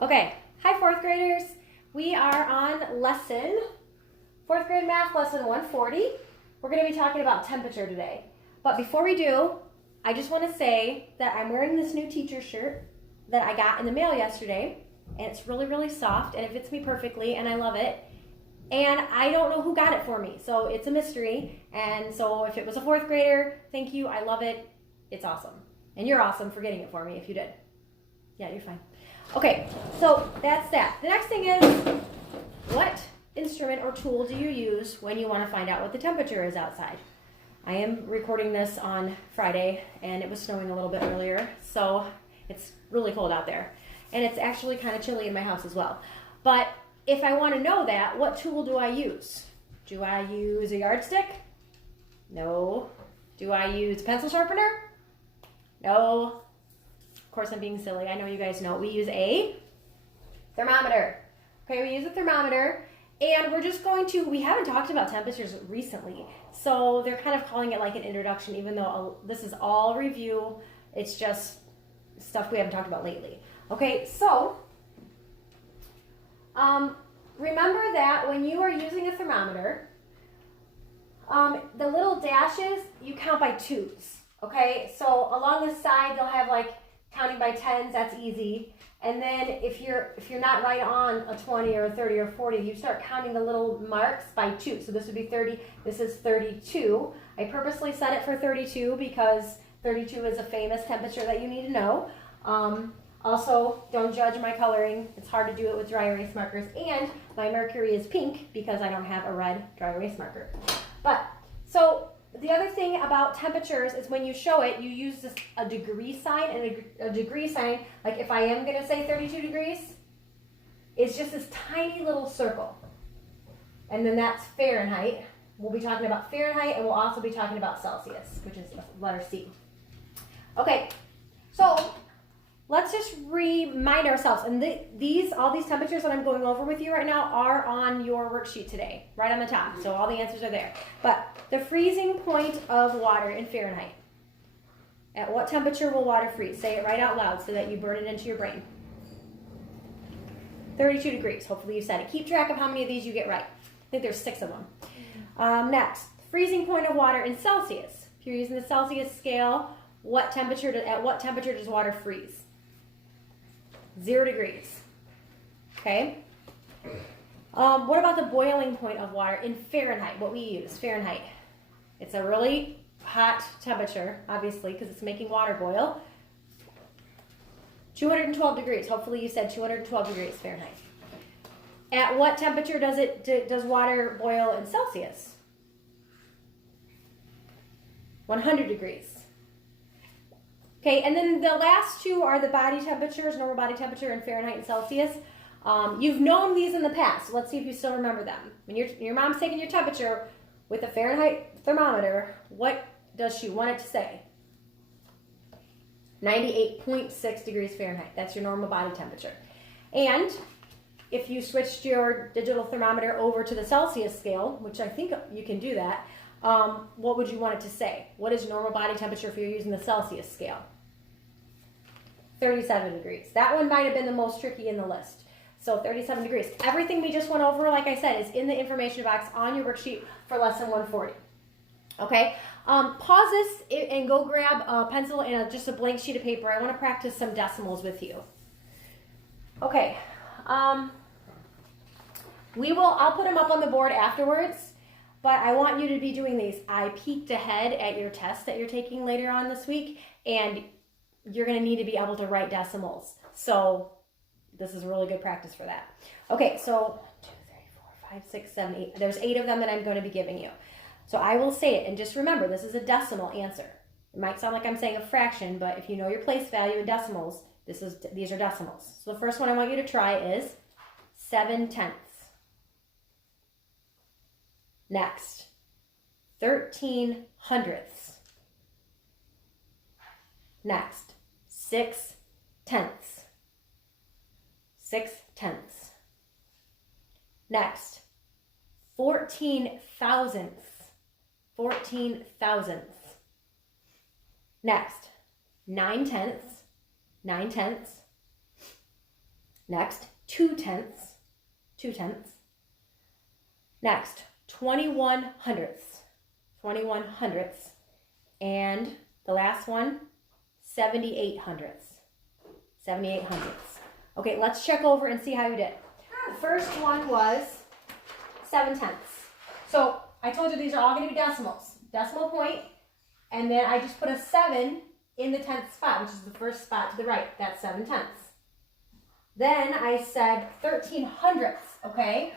Okay, hi fourth graders. We are on fourth grade math lesson 140. We're going to be talking about temperature today. But before we do, I just want to say that I'm wearing this new teacher shirt that I got in the mail yesterday. And it's really, really soft and it fits me perfectly and I love it. And I don't know who got it for me, so it's a mystery. And so if it was a fourth grader, thank you, I love it. It's awesome. And you're awesome for getting it for me if you did. Yeah, you're fine. Okay, so that's that. The next thing is, what instrument or tool do you use when you want to find out what the temperature is outside? I am recording this on Friday, and it was snowing a little bit earlier, so it's really cold out there. And it's actually kind of chilly in my house as well. But if I want to know that, what tool do I use? Do I use a yardstick? No. Do I use a pencil sharpener? No. Of course, I'm being silly. I know you guys know. We use a thermometer. Okay, we use a thermometer, and we're just going to, we haven't talked about temperatures recently, so they're kind of calling it like an introduction, even though this is all review. It's just stuff we haven't talked about lately. Okay, so remember that when you are using a thermometer, the little dashes, you count by twos. Okay, so along the side, they'll have like counting by tens, that's easy. And then if you're not right on a 20 or a 30 or 40, you start counting the little marks by two. So this would be 30, this is 32. I purposely set it for 32 because 32 is a famous temperature that you need to know. Also, don't judge my coloring. It's hard to do it with dry erase markers. And my mercury is pink because I don't have a red dry erase marker. But, so the other thing about temperatures is when you show it, you use a degree sign, and a degree sign, like if I am going to say 32 degrees, it's just this tiny little circle. And then that's Fahrenheit. We'll be talking about Fahrenheit, and we'll also be talking about Celsius, which is the letter C. Okay, so let's just remind ourselves, and all these temperatures that I'm going over with you right now are on your worksheet today, right on the top, so all the answers are there. But the freezing point of water in Fahrenheit. At what temperature will water freeze? Say it right out loud so that you burn it into your brain. 32 degrees. Hopefully you said it. Keep track of how many of these you get right. I think there's 6 of them. Next, freezing point of water in Celsius. If you're using the Celsius scale, at what temperature does water freeze? 0 degrees. Okay. What about the boiling point of water in Fahrenheit? What we use, Fahrenheit. It's a really hot temperature, obviously, because it's making water boil. 212 degrees. Hopefully you said 212 degrees Fahrenheit. At what temperature does water boil in Celsius? 100 degrees. Okay, and then the last two are the body temperatures, normal body temperature in Fahrenheit and Celsius. You've known these in the past, so let's see if you still remember them. When your mom's taking your temperature with a Fahrenheit thermometer, what does she want it to say? 98.6 degrees Fahrenheit. That's your normal body temperature. And if you switched your digital thermometer over to the Celsius scale, which I think you can do that, what would you want it to say? What is normal body temperature if you're using the Celsius scale? 37 degrees. That one might have been the most tricky in the list. So 37 degrees. Everything we just went over, like I said, is in the information box on your worksheet for lesson 140. Okay? Pause this and go grab a pencil and just a blank sheet of paper. I want to practice some decimals with you. Okay. I'll put them up on the board afterwards. But I want you to be doing these. I peeked ahead at your test that you're taking later on this week, and you're going to need to be able to write decimals. So this is really good practice for that. Okay, so 2, 3, 4, 5, 6, 7, 8. There's 8 of them that I'm going to be giving you. So I will say it, and just remember, this is a decimal answer. It might sound like I'm saying a fraction, but if you know your place value in decimals, these are decimals. So the first one I want you to try is 7/10. Next, 13/100. Next, 6/10. 6/10. Next, 14,000. 14,000. Next, 9/10. 9/10. Next, 2/10. 2/10. Next, 21 hundredths. 21 hundredths. And the last one, 78 hundredths. 78 hundredths. Okay, let's check over and see how you did. The first one was 7/10. So I told you these are all going to be decimals. Decimal point, and then I just put a 7 in the 10th spot, which is the first spot to the right. That's 7/10. Then I said 13 hundredths, okay?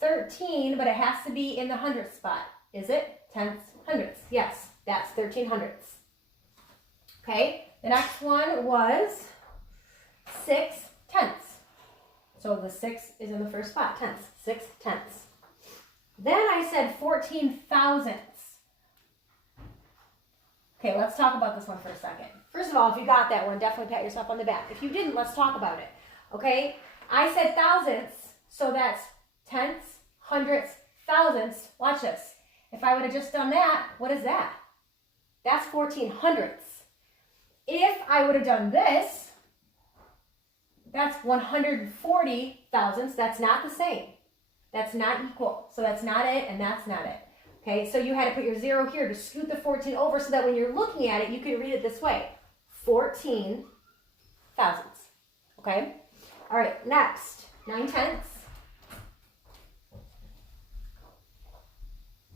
13, but it has to be in the hundredth spot. Is it? Tenths, hundredths. Yes, that's 13 hundredths. Okay, the next one was 6/10. So the 6 is in the first spot, tenths, 6/10. Then I said 14 thousandths. Okay, let's talk about this one for a second. First of all, if you got that one, definitely pat yourself on the back. If you didn't, let's talk about it. Okay, I said thousandths, so that's tenths, hundredths, thousandths. Watch this. If I would have just done that, what is that? That's 14 hundredths. If I would have done this, that's 140 thousandths. That's not the same. That's not equal. So that's not it, and that's not it. Okay, so you had to put your 0 here to scoot the 14 over so that when you're looking at it, you can read it this way. 14 thousandths. Okay? All right, next, 9/10.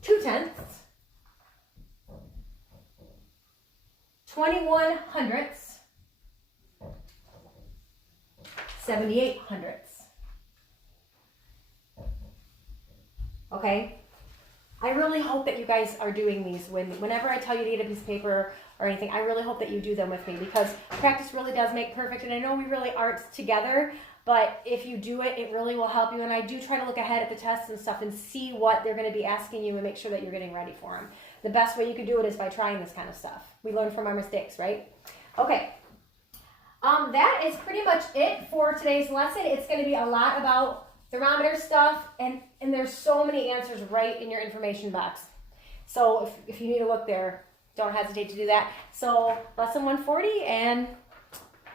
2/10. 21 hundredths. 78 hundredths. Okay? I really hope that you guys are doing these whenever I tell you to get a piece of paper or anything. I really hope that you do them with me because practice really does make perfect. And I know we really aren't together, but if you do it, it really will help you. And I do try to look ahead at the tests and stuff and see what they're going to be asking you and make sure that you're getting ready for them. The best way you can do it is by trying this kind of stuff. We learn from our mistakes, right? Okay. That is pretty much it for today's lesson. It's going to be a lot about thermometer stuff, and there's so many answers right in your information box. So if you need to look there, don't hesitate to do that. So lesson 140, and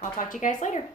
I'll talk to you guys later.